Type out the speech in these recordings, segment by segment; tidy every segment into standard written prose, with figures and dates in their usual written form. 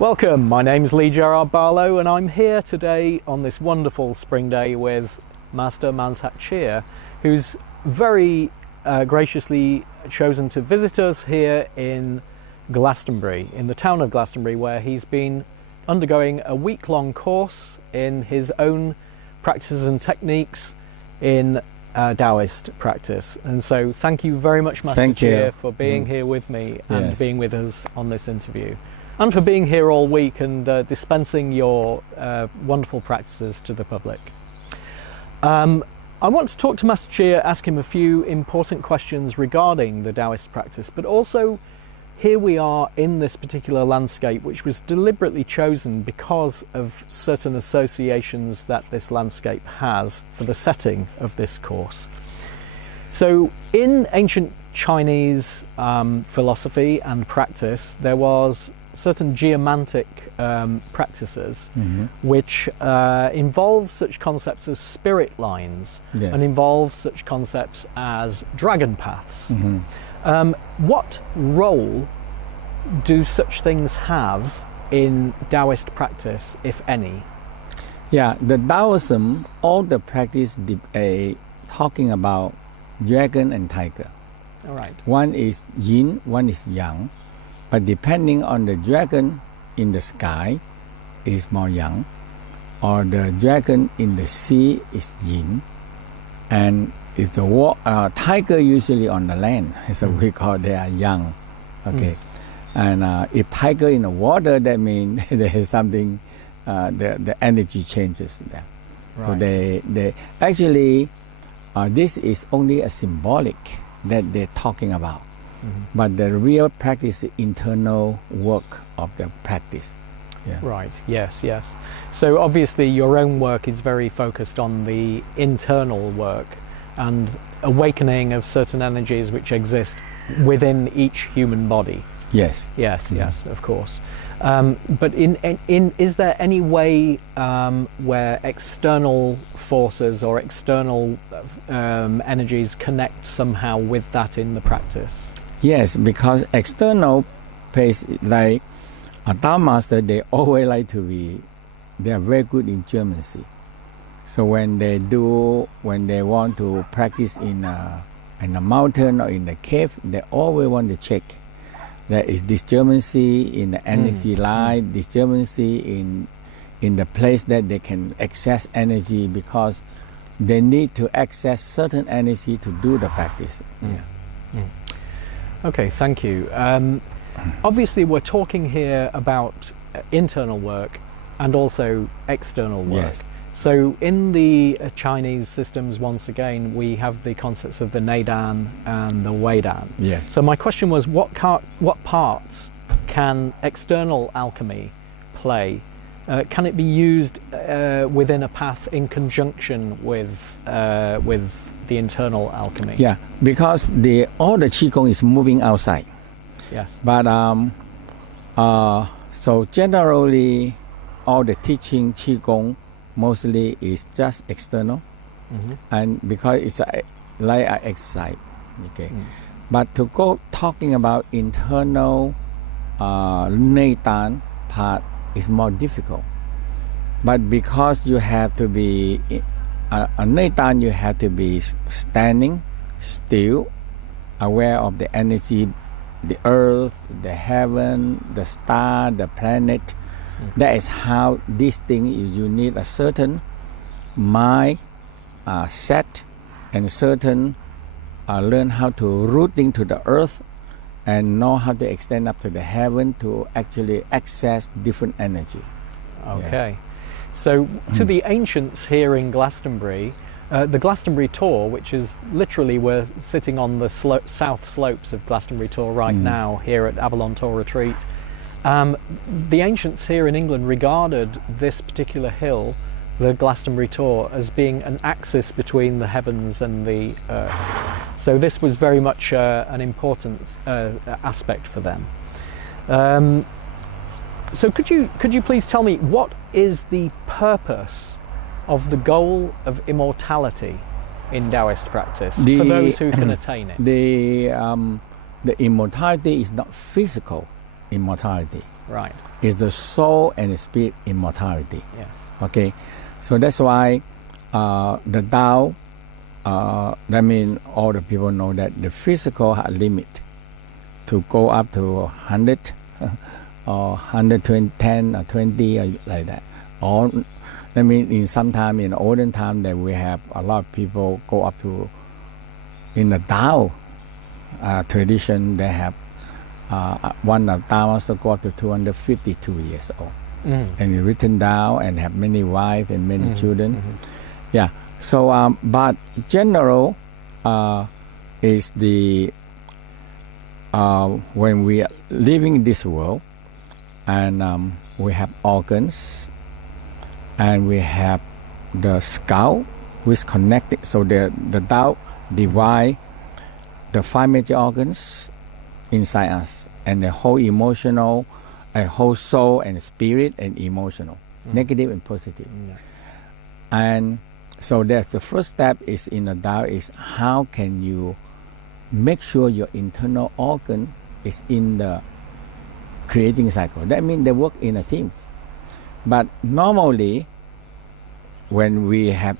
Welcome, my name's Lee Gerrard-Barlow and I'm here today on this wonderful spring day with Master Mantak Chia, who's very graciously chosen to visit us here in Glastonbury, in the town of Glastonbury, where he's been undergoing a week-long course in his own practices and techniques in Taoist practice. And so thank you very much, Master Chia, for being here with me and being with us on this interview, and for being here all week and dispensing your wonderful practices to the public. I want to talk to Master Chia, ask him a few important questions regarding the Taoist practice, but also here we are in this particular landscape, which was deliberately chosen because of certain associations that this landscape has for the setting of this course. So in ancient Chinese philosophy and practice, there was certain geomantic practices which involve such concepts as spirit lines and involve such concepts as dragon paths. What role do such things have in Taoist practice, if any? Yeah, the Taoism, all the practice talking about dragon and tiger. All right. One is yin, one is yang. But depending on the dragon in the sky is more yang, or the dragon in the sea is yin, and if the tiger usually on the land, so we call they are yang. Okay, and if tiger in the water, that means there is something, the energy changes there. Right. So they actually this is only a symbolic that they're talking about. But the real practice is internal work of the practice. Yeah. Right, yes. So obviously your own work is very focused on the internal work and awakening of certain energies which exist within each human body. Yes. Yes, of course. But is there any way where external forces or external energies connect somehow with that in the practice? Yes, because external place, like a Tao master, they always like to be, they are very good in Germancy. So when they want to practice in a mountain or in a cave, they always want to check there is disturbancy in the energy line, disturbancy in the place that they can access energy, because they need to access certain energy to do the practice. Okay, thank you. Obviously, we're talking here about internal work and also external work. Yes. So in the Chinese systems, once again, we have the concepts of the Nei-dan and the Wei-dan. Yes. So my question was, what parts can external alchemy play? Can it be used within a path in conjunction with the internal alchemy? Yeah, because all the Qigong is moving outside. Yes. But so generally, all the teaching Qigong mostly is just external, and because it's like an exercise. Okay, but to go talking about internal Nei-dan part is more difficult. But because you have to be a Nei-dan, you have to be standing still, aware of the energy, the earth, the heaven, the star, the planet. That is how this thing is. You need a certain mind set and certain learn how to root into the earth and know how to extend up to the heaven to actually access different energy. Okay. So to the ancients here in Glastonbury, the Glastonbury Tor, which is literally, we're sitting on the south slopes of Glastonbury Tor right now here at Avalon Tor Retreat. The ancients here in England regarded this particular hill, the Glastonbury Tor, as being an axis between the heavens and the earth. So this was very much an important aspect for them. So could you please tell me, what is the purpose of the goal of immortality in Taoist practice for those who can attain it? The immortality is not physical immortality. Right. is the soul and the spirit immortality. Yes. Okay, so that's why the Tao, that means all the people know that the physical has a limit to go up to 100 or 120, 10 or 20 or like that. Or that means in some time, in olden time, that we have a lot of people go up to, in the Tao tradition, they have one of Taoists go up to 252 years old. And written down and have many wives and many children. Yeah. So, but general is the when we are living in this world, and we have organs, and we have the skull, which connected. So the Tao divide the 5 major organs inside us, and the whole emotional, a whole soul and spirit and emotional, negative and positive. And so that's the first step is in the Tao is how can you make sure your internal organ is in the creating cycle. That means they work in a team. But normally when we have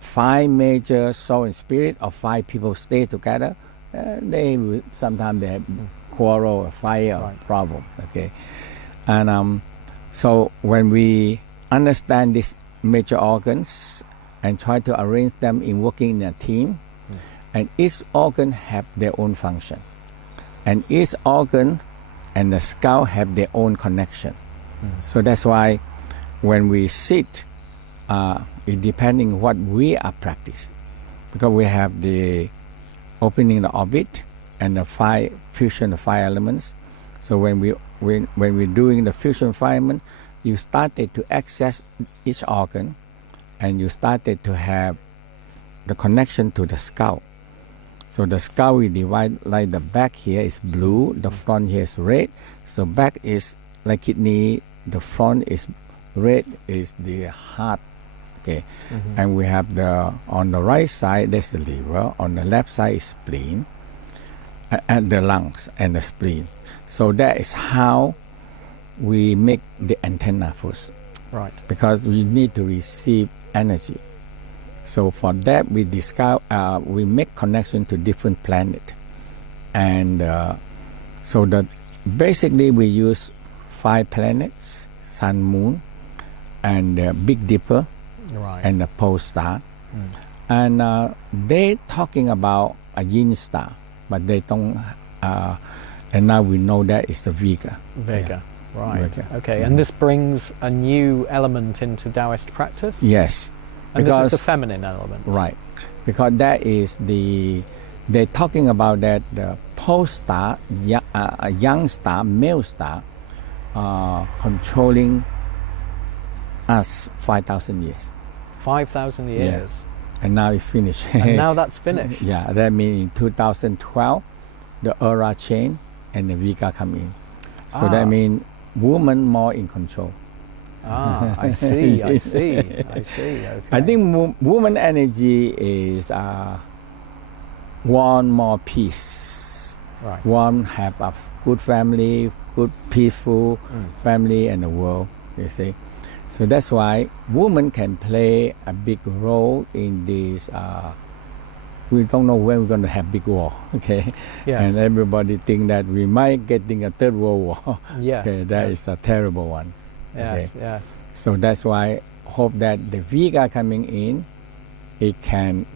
5 major soul and spirit or 5 people stay together, they will, sometimes they have quarrel or fight or problem. Okay, and so when we understand these major organs and try to arrange them in working in a team, and each organ have their own function, and each organ and the skull have their own connection. So that's why when we sit, it depending what we are practice, because we have the opening the orbit and the 5 fusion of 5 elements. So when we're doing the fusion of 5 elements, you started to access each organ, and you started to have the connection to the skull. So the skull we divide, like the back here is blue, the front here is red. So back is like kidney, the front is red, is the heart. Okay, and we have the on the right side there's the liver, on the left side is spleen, and the lungs and the spleen. So that is how we make the antenna first. Right. Because we need to receive energy. So for that we discover we make connection to different planet, and so that basically we use 5 planets: Sun, Moon, and Big Dipper. And the pole star, and they talking about a yin star, but they don't. And now we know that is the Vega. Vega, right? Vega. Okay, and this brings a new element into Taoist practice. Yes, and because this is the feminine element, right? Because that is they're talking about that the pole star, a young star, male star, controlling us 5,000 years. 5,000 years. Yeah. And now it's finished. And now that's finished. Yeah, that means in 2012, the era changed and the Vega come in. So that means woman more in control. I see. Okay. I think woman energy is want more peace. Right. Want have a good family, good peaceful family and the world, you see. So that's why women can play a big role in this. We don't know when we're going to have big war, okay? Yes. And everybody think that we might getting a 3rd World War. Yes. Okay, that is a terrible one. Yes, okay? yes. So that's why hope that the Vega coming in, it can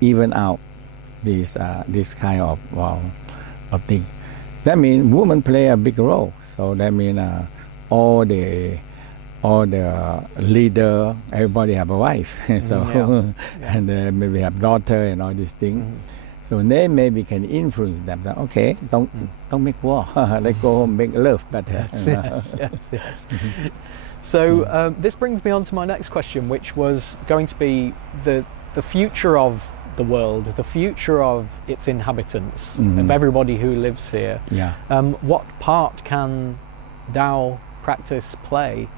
even out this kind of thing. That means women play a big role. So that means all the leader, everybody have a wife. So and maybe have daughter and all these things. So they maybe can influence them. That, okay, don't make war. Let's go home, make love better. Yes. So this brings me on to my next question, which was going to be the future of the world, the future of its inhabitants, of everybody who lives here. Yeah. What part can Tao practice play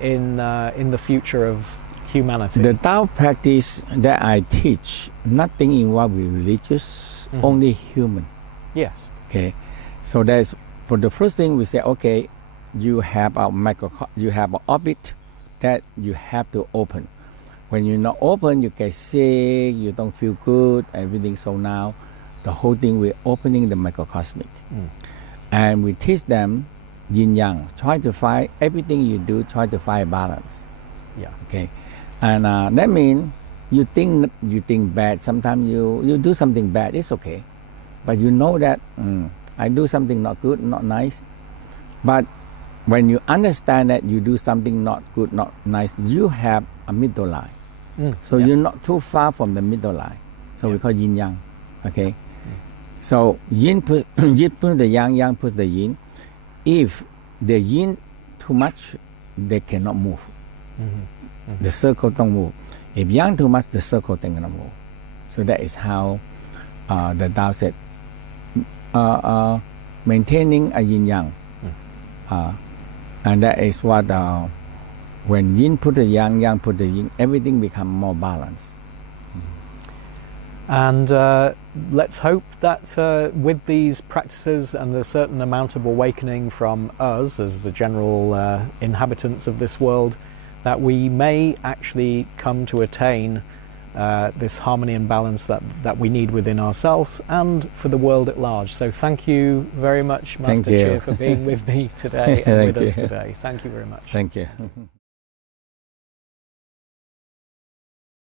in the future of humanity? The Tao practice that I teach, nothing involved with religious, only human. Yes. Okay, so that's For the first thing, we say, okay, you have an orbit that you have to open. When you're not open, you get sick, you don't feel good, everything. So now, the whole thing, we're opening the microcosmic. And we teach them yin yang. Try to find everything you do, try to find balance. Yeah. Okay. And that means you think bad. Sometimes you do something bad, it's okay. But you know that I do something not good, not nice. But when you understand that you do something not good, not nice, you have a middle line. So you're not too far from the middle line. So we call yin yang. Okay. So yin puts the yang, yang puts the yin. If the yin too much, they cannot move. The circle don't move. If yang too much, the circle cannot move. So that is how the Tao said, maintaining a yin yang. And that is what when yin put the yang, yang put the yin, everything become more balanced. And let's hope that with these practices and a certain amount of awakening from us as the general inhabitants of this world, that we may actually come to attain this harmony and balance that we need within ourselves and for the world at large. So thank you very much, Master Chia, for being with me today and with us today. Thank you very much. Thank you.